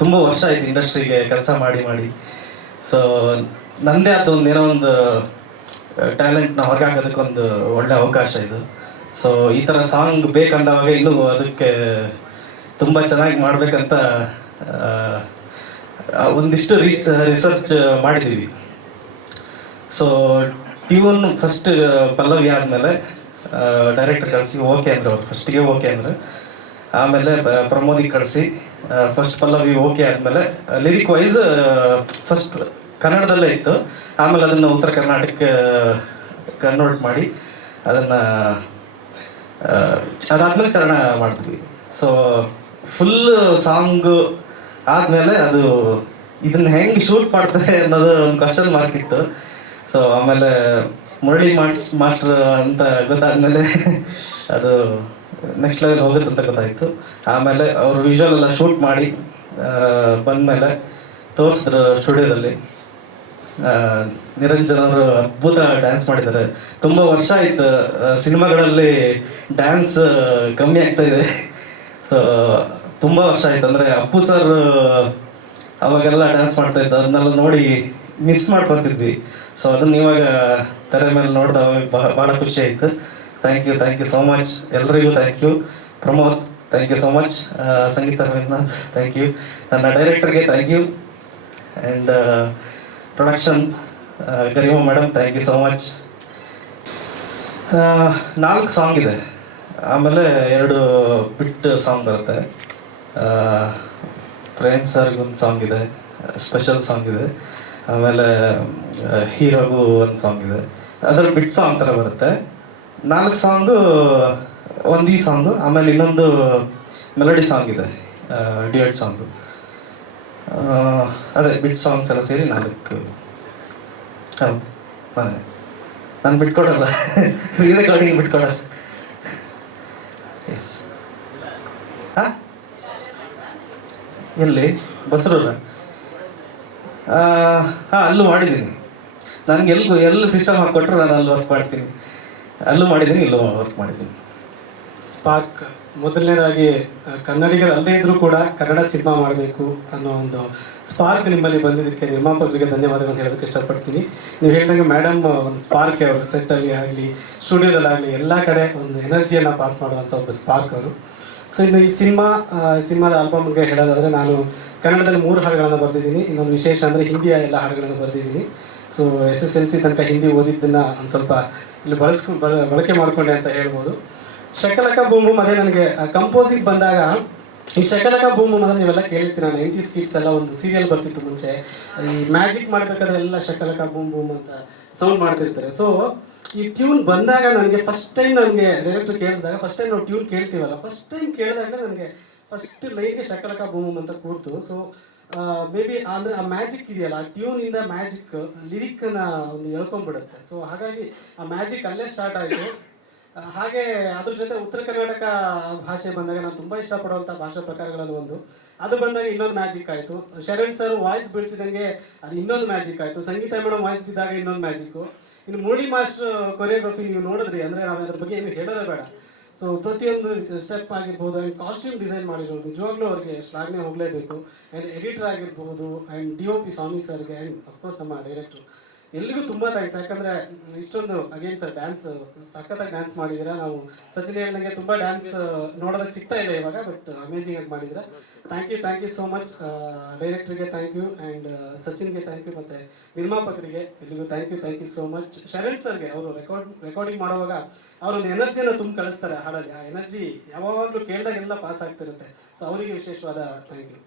ತುಂಬ ವರ್ಷ ಆಯ್ತು ಇಂಡಸ್ಟ್ರಿಗೆ ಕೆಲಸ ಮಾಡಿ ಮಾಡಿ. ಸೊ ನನ್ನದೇ ಆದ ಒಂದು ಏನೋ ಒಂದು ಟ್ಯಾಲೆಂಟ್ನ ಹೊರಗೆ ಹಾಕೋದಕ್ಕೊಂದು ಒಳ್ಳೆ ಅವಕಾಶ ಇದು. ಸೊ ಈ ಥರ ಸಾಂಗ್ ಬೇಕಂದವಾಗ ಇನ್ನೂ ಅದಕ್ಕೆ ತುಂಬ ಚೆನ್ನಾಗಿ ಮಾಡಬೇಕಂತ ಒಂದಿಷ್ಟು ರಿಸರ್ಚ್ ಮಾಡಿದ್ದೀವಿ. ಸೊ ಟ್ಯೂನ್ ಫಸ್ಟ್ ಪಲ್ಲವಿ ಆದಮೇಲೆ ಡೈರೆಕ್ಟರ್ ಕಳಿಸಿ ಓಕೆ ಅಂದ್ರೆ ಅವ್ರು ಫಸ್ಟಿಗೆ ಓಕೆ ಅಂದರೆ, ಆಮೇಲೆ ಪ್ರಮೋದಿಗೆ ಕಳಿಸಿ ಫಸ್ಟ್ ಪಲ್ಲವಿ ಓಕೆ ಆದಮೇಲೆ ಲಿರಿಕ್ ವೈಸ್ ಫಸ್ಟ್ ಕನ್ನಡದಲ್ಲೇ ಇತ್ತು, ಆಮೇಲೆ ಅದನ್ನು ಉತ್ತರ ಕರ್ನಾಟಕಕ್ಕೆ ಕನ್ವರ್ಟ್ ಮಾಡಿ ಅದನ್ನು ಅದಾದ್ಮೇಲೆ ಚರಣ ಮಾಡಿದ್ವಿ. ಸೊ ಫುಲ್ ಸಾಂಗ್ ಆದಮೇಲೆ ಅದು ಇದನ್ನ ಹೆಂಗೆ ಶೂಟ್ ಮಾಡ್ತಾರೆ ಅನ್ನೋದು ಒಂದು ಕ್ವಶನ್ ಮಾರ್ಕ್ ಇತ್ತು. ಸೊ ಆಮೇಲೆ ಮುರಳಿ ಮಾಸ್ಟರ್ ಅಂತ ಗೊತ್ತಾದ್ಮೇಲೆ ಅದು ನೆಕ್ಸ್ಟ್ ಲೆವೆಲ್ ಹೋಗುತ್ತೆ ಅಂತ ಗೊತ್ತಾಯಿತು. ಆಮೇಲೆ ಅವರು ವಿಜುವಲ್ ಎಲ್ಲ ಶೂಟ್ ಮಾಡಿ ಬಂದಮೇಲೆ ತೋರಿಸಿದ್ರು ಸ್ಟುಡಿಯೋದಲ್ಲಿ. ನಿರಂಜನ್ ಅವರು ಅದ್ಭುತ ಡ್ಯಾನ್ಸ್ ಮಾಡಿದ್ದಾರೆ. ತುಂಬ ವರ್ಷ ಆಯ್ತು ಸಿನಿಮಾಗಳಲ್ಲಿ ಡ್ಯಾನ್ಸ್ ಕಮ್ಮಿ ಆಗ್ತಾ ಇದೆ. ಸೊ ತುಂಬ ವರ್ಷ ಆಯ್ತು, ಅಂದರೆ ಅಪ್ಪು ಸರ್ ಅವಾಗೆಲ್ಲ ಡ್ಯಾನ್ಸ್ ಮಾಡ್ತಾ ಇದ್ದು, ಅದನ್ನೆಲ್ಲ ನೋಡಿ ಮಿಸ್ ಮಾಡ್ಕೊತಿದ್ವಿ. ಸೊ ಅದನ್ನ ಇವಾಗ ತೆರೆ ಮೇಲೆ ನೋಡಿದಾಗ ಭಾಳ ಖುಷಿ ಆಯಿತು. ಥ್ಯಾಂಕ್ ಯು ಸೋ ಮಚ್ ಎಲ್ರಿಗೂ. Thank you Pramod, thank you so much. Sangeetha Ravindranath, thank you. ನನ್ನ ಡೈರೆಕ್ಟರ್ಗೆ thank you. And production Garima madam, thank you so much. 4 song ಇದೆ, ಆಮೇಲೆ 2 ಬಿಟ್ ಸಾಂಗ್ ಬರುತ್ತೆ. ಪ್ರೇಮ್ ಸರ್ಗೆ ಒಂದು ಸಾಂಗ್ ಇದೆ, ಸ್ಪೆಷಲ್ ಸಾಂಗ್ ಇದೆ. ಆಮೇಲೆ ಹೀರೋಗೂ ಒಂದು ಸಾಂಗ್ ಇದೆ, ಅದರ ಬಿಟ್ ಸಾಂಗ್ ಥರ ಬರುತ್ತೆ. 4 ಸಾಂಗು ಒಂದು ಈ ಸಾಂಗು, ಆಮೇಲೆ ಇನ್ನೊಂದು ಮೆಲೋಡಿ ಸಾಂಗ್ ಇದೆ, ಡ್ಯೂಯೆಟ್ ಸಾಂಗು. ಅದೇ ಬಿಟ್ ಸಾಂಗ್ಸ್ ಎಲ್ಲ ಸೇರಿ 4. ಹೌದು, ನಾನು ಬಿಟ್ಕೊಡಲ್ಲ, ರೀ ರೆಕಾರ್ಡಿಂಗ್ ಬಿಟ್ಕೊಡಲ್ಲ. ಎಸ್. ಹಾಂ, ಎಲ್ಲಿ? ಬಸರೂರ? ಹಾಂ, ಅಲ್ಲೂ ಮಾಡಿದ್ದೀನಿ. ನನಗೆ ಎಲ್ಲಿ ಸಿಸ್ಟಮ್ ಹಾಕ್ಕೊಟ್ರು ನಾನು ಅಲ್ಲಿ ವರ್ಕ್ ಮಾಡ್ತೀನಿ. ಅಲ್ಲೂ ಮಾಡಿದ್ದೀನಿ, ಇಲ್ಲೂ ವರ್ಕ್ ಮಾಡಿದ್ದೀನಿ. ಸ್ಪಾರ್ಕ್ ಮೊದಲನೇದಾಗಿ ಕನ್ನಡಿಗರು ಅಲ್ಲದೇ ಇದ್ರೂ ಕೂಡ ಕನ್ನಡ ಸಿನಿಮಾ ಮಾಡಬೇಕು ಅನ್ನೋ ಒಂದು ಸ್ಪಾರ್ಕ್ ನಿಮ್ಮಲ್ಲಿ ಬಂದಿದ್ದಕ್ಕೆ ನಿರ್ಮಾಪಕರಿಗೆ ಧನ್ಯವಾದಗಳನ್ನು ಹೇಳೋದಕ್ಕೆ ಇಷ್ಟಪಡ್ತೀನಿ. ನೀವು ಹೇಳಿದಂಗೆ ಮೇಡಮ್ ಒಂದು ಸ್ಪಾರ್ಕ್ ಅವರು ಸೆಟ್ಟಲ್ಲಿ ಆಗಲಿ ಸ್ಟುಡಿಯೋದಲ್ಲಾಗಲಿ ಎಲ್ಲ ಕಡೆ ಒಂದು ಎನರ್ಜಿಯನ್ನು ಪಾಸ್ ಮಾಡುವಂಥ ಒಬ್ಬ ಸ್ಪಾರ್ಕ್ ಅವರು. ಸೊ ಇನ್ನು ಈ ಸಿನಿಮಾದ ಆಲ್ಬಮ್ಗೆ ಹೇಳೋದಾದರೆ, ನಾನು ಕನ್ನಡದಲ್ಲಿ 3 ಹಾಡುಗಳನ್ನು ಬರೆದಿದ್ದೀನಿ. ಇನ್ನೊಂದು ವಿಶೇಷ ಅಂದರೆ ಹಿಂದಿಯ ಎಲ್ಲ ಹಾಡುಗಳನ್ನು ಬರೆದಿದ್ದೀನಿ. ಸೊ SSLC ತನಕ ಹಿಂದಿ ಓದಿದ್ದನ್ನು ಒಂದು ಸ್ವಲ್ಪ ಇಲ್ಲಿ ಬಳಕೆ ಮಾಡಿಕೊಂಡೆ ಅಂತ ಹೇಳ್ಬೋದು. ಶಕಲಕ ಬೂಮ್ ಬೂಮ್, ಅದೇ ನನಗೆ ಕಂಪೋಸಿಂಗ್ ಬಂದಾಗ ಈ ಶಕಲಕ ಬೂಮ್ ಬೂಮ್ ಅಂದರೆ ನೀವೆಲ್ಲ ಕೇಳಿರ್ತೀರ, 90s ಕಿಡ್ಸ್ ಎಲ್ಲ ಒಂದು ಸೀರಿಯಲ್ ಬರ್ತಿತ್ತು ಮುಂಚೆ. ಈ ಮ್ಯಾಜಿಕ್ ಮಾಡಬೇಕಾದ್ರೆ ಎಲ್ಲ ಶಕಲಕ ಬೂಮ್ ಬೂಮ್ ಅಂತ ಸೌಂಡ್ ಮಾಡ್ತಿರ್ತಾರೆ. ಸೊ ಈ ಟ್ಯೂನ್ ಬಂದಾಗ ನನಗೆ ಫಸ್ಟ್ ಟೈಮ್ ನನಗೆ ಡೈರೆಕ್ಟರ್ ಕೇಳಿಸಿದಾಗ, ಫಸ್ಟ್ ಟೈಮ್ ನಾವು ಟ್ಯೂನ್ ಕೇಳ್ತೀವಲ್ಲ, ಫಸ್ಟ್ ಟೈಮ್ ಕೇಳಿದಾಗ ನನಗೆ ಫಸ್ಟ್ ಲೈನ್ಗೆ ಶಕಲಕ ಬೂಮ್ ಬೂಮ್ ಅಂತ ಕೂರ್ತು. ಸೊ ಮೇ ಬಿ ಅಂದರೆ ಆ ಮ್ಯಾಜಿಕ್ ಇದೆಯಲ್ಲ, ಆ ಟ್ಯೂನಿಂದ ಮ್ಯಾಜಿಕ್ ಲಿರಿಕ್ನ ಒಂದು ಎಳ್ಕೊಂಡ್ಬಿಡುತ್ತೆ. ಸೊ ಹಾಗಾಗಿ ಆ ಮ್ಯಾಜಿಕ್ ಅಲ್ಲೇ ಸ್ಟಾರ್ಟ್ ಆಯಿತು. ಹಾಗೆ ಅದ್ರ ಜೊತೆ ಉತ್ತರ ಕರ್ನಾಟಕ ಭಾಷೆ ಬಂದಾಗ ನಾನು ತುಂಬ ಇಷ್ಟಪಡುವಂಥ ಭಾಷಾ ಪ್ರಕಾರಗಳಲ್ಲಿ ಒಂದು, ಅದು ಬಂದಾಗ ಇನ್ನೊಂದು ಮ್ಯಾಜಿಕ್ ಆಯಿತು. ಶರಣ್ ಸರ್ ವಾಯ್ಸ್ ಬೀಳ್ತಿದ್ದಂಗೆ ಅದು ಇನ್ನೊಂದು ಮ್ಯಾಜಿಕ್ ಆಯಿತು. ಸಂಗೀತ ಮೇಡಮ್ ವಾಯ್ಸ್ ಬಿದ್ದಾಗ ಇನ್ನೊಂದು ಮ್ಯಾಜಿಕ್ಕು. ಇನ್ನು ಮುರಳಿ ಮಾಸ್ಟರ್ ಕೊರಿಯೋಗ್ರಫಿ ನೀವು ನೋಡಿದ್ರಿ ಅಂದರೆ ನಾವು ಅದ್ರ ಬಗ್ಗೆ ಏನು ಹೇಳೋದೇ ಬೇಡ. ಸೊ ಪ್ರತಿಯೊಂದು ಸ್ಟೆಪ್ ಆಗಿರ್ಬೋದು, ಆ್ಯಂಡ್ ಕಾಸ್ಟ್ಯೂಮ್ ಡಿಸೈನ್ ಮಾಡಿರೋದು ನಿಜವಾಗ್ಲೂ ಅವ್ರಿಗೆ ಶ್ಲಾಘನೆ ಹೋಗಲೇಬೇಕು. ಆ್ಯಂಡ್ ಎಡಿಟರ್ ಆಗಿರ್ಬೋದು, ಆ್ಯಂಡ್ DOP ಸ್ವಾಮಿ ಸರ್ಗೆ, ಆ್ಯಂಡ್ ಅಫ್ಕೋರ್ಸ್ ನಮ್ಮ ಡೈರೆಕ್ಟ್ರು, ಎಲ್ರಿಗೂ ತುಂಬ ಥ್ಯಾಂಕ್ಸ್. ಯಾಕಂದರೆ ಇಷ್ಟೊಂದು ಅಗೇನ್ ಸರ್ ಡ್ಯಾನ್ಸ್ ಸಖತ್ತಾಗಿ ಡ್ಯಾನ್ಸ್ ಮಾಡಿದ್ದೀರಾ. ನಾವು ಸಚಿನ್ ಹೇಳಿದಂಗೆ ತುಂಬ ಡ್ಯಾನ್ಸ್ ನೋಡೋದಕ್ಕೆ ಸಿಗ್ತಾ ಇದೆ ಇವಾಗ, ಬಟ್ ಅಮೇಝಿಂಗ್ ಆಗಿ ಮಾಡಿದ್ದೀರಾ. Thank you so much. ಡೈರೆಕ್ಟ್ರಿಗೆ ಥ್ಯಾಂಕ್ ಯು, ಆ್ಯಂಡ್ ಸಚಿನ್ಗೆ ಥ್ಯಾಂಕ್ ಯು, ಮತ್ತು ನಿರ್ಮಾಪಕರಿಗೆ ಎಲ್ಲಿಗೂ thank you so much. Sharan ಸರ್ಗೆ ಅವರು ರೆಕಾರ್ಡಿಂಗ್ ಮಾಡುವಾಗ ಅವರೊಂದು ಎನರ್ಜಿಯನ್ನು ತುಂಬ ಕಳಿಸ್ತಾರೆ ಹಾಡಲ್ಲಿ. ಆ ಎನರ್ಜಿ ಯಾವಾಗಲೂ ಕೇಳಿದಾಗೆಲ್ಲ ಪಾಸ್ ಆಗ್ತಿರುತ್ತೆ. ಸೊ ಅವರಿಗೆ ವಿಶೇಷವಾದ ಥ್ಯಾಂಕ್ ಯು.